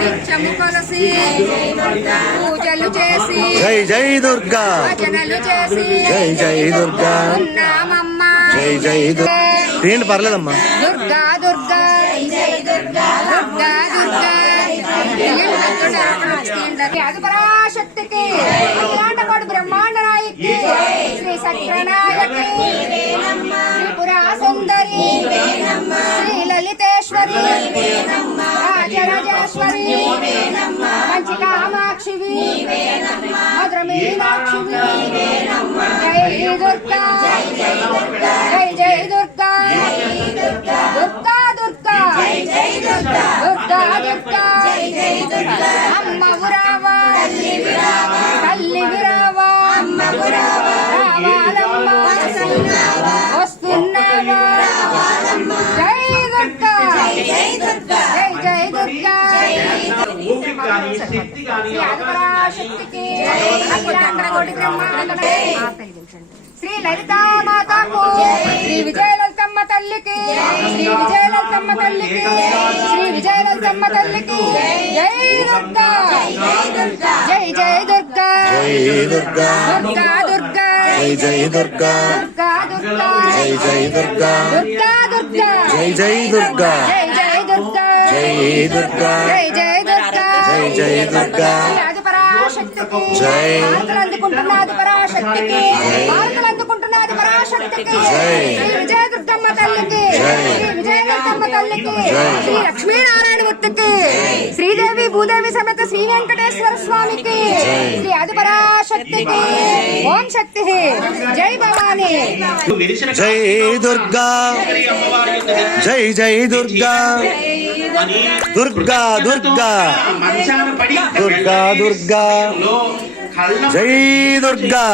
నిత్యము పూజలు చేసి జై జై దుర్గా. భజనలు చేసి జై జై దుర్గా. ఉన్నామమ్మ జై జై దుర్గా. పర్లేదమ్మా? దుర్గా దుర్గా. దుర్గా దుర్గా. అది పరాశక్తికి బ్రహ్మాండ రాయికి శ్రీ సత్యనారాయణ రాజరాజేశ్వరి మంచి కామాక్షివి మధుర మీనాక్షివి జై దుర్గా. జై జై దుర్గా. దుర్గా దుర్గా. దుర్గా. దుర్గా అమ్మ ఉరావా తల్లి విరావా రావాలమ్మ. శక్తి కానీ శ్రీ లలితామాతకు శ్రీ విజయలలితమ్మ తల్లికి శ్రీ విజయలలితమ్మ తల్లికి శ్రీ విజయలలితమ్మ తల్లికి జై దుర్గా. జై జై దుర్గా. జై దుర్గా దుర్గా. దుర్గా జై జై దుర్గా. దుర్గా దుర్గా. జై జై దుర్గా. దుర్గా దుర్గా. జై జై దుర్గా. జై జై దుర్గా. జై దుర్గా. జై జై దుర్గా జై దుర్గా. జై. జై. దుర్గమ్మ తల్లికి. శ్రీ లక్ష్మీనారాయణ మూర్తికి. శ్రీదేవి భూదేవి సమేత శ్రీ వెంకటేశ్వర స్వామికి. శ్రీ ఆది పరాశక్తికి. ఓం శక్తి జై భవానీ. జై దుర్గా జై జై దుర్గా దుర్గా దుర్గా దుర్గా దుర్గా జై దుర్గా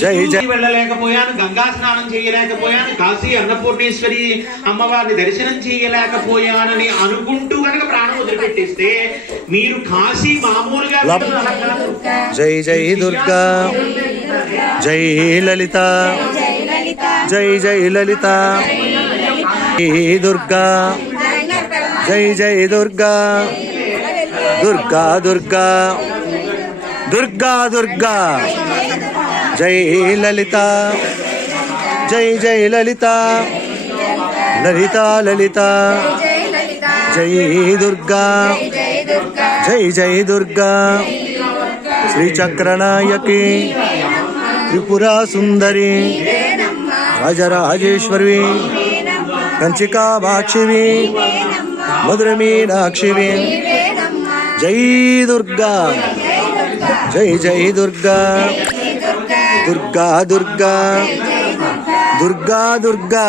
జై జై. వెళ్ళలేకపోయాను గంగా స్నానం చేయలేకపోయాను కాశీ అన్నపూర్ణేశ్వరి అమ్మవారిని దర్శనం చేయలేకపోయానని అనుకుంటూ కనుక ప్రాణం వదిలిపెట్టేస్తే మీరు కాశీ మామూలుగా. జై జై దుర్గా. జై లలిత జై జై లలిత జై దుర్గా జై జై దుర్గా దుర్గా దుర్గా దుర్గా దుర్గా జై లలిత జై జై లలిత లలిత లలిత జై లలిత జై దుర్గా జై దుర్గా జై త్రిపురా సుందరి రాజరాజేశ్వరి కంచికామాక్షివి మధుర మీనాక్షివి జై దుర్గా జై జై దుర్గా దుర్గా దుర్గా దుర్గా దుర్గా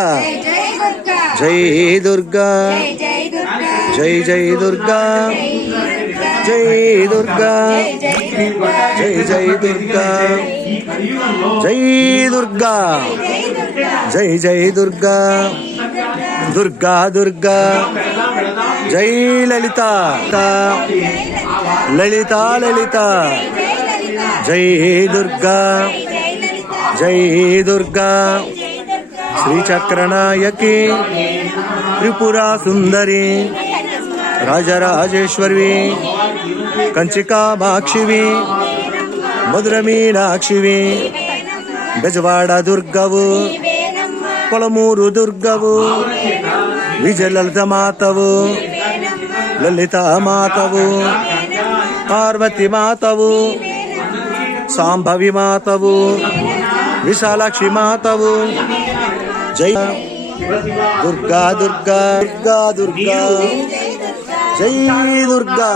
జై దుర్గా జై జై దుర్గా జై దుర్గా. జై జై దుర్గా. జై దుర్గా. జై జై దుర్గా. దుర్గా దుర్గా. జై లలిత. లలిత లలిత. జై దుర్గా. జై దుర్గా. శ్రీచక్రనాయకి త్రిపురా సుందరి. రాజరాజేశ్వరి కంచికామాక్షివి మధురమీనాక్షివి గజవాడ దుర్గవు కొలమూరు దుర్గవు విజయలలిత మాతవు లలిత మాతవు పార్వతి మాతవు సాంభవి మాతవు విశాలాక్షి మాతవు జై దుర్గా దుర్గా దుర్గా దుర్గా జై దుర్గా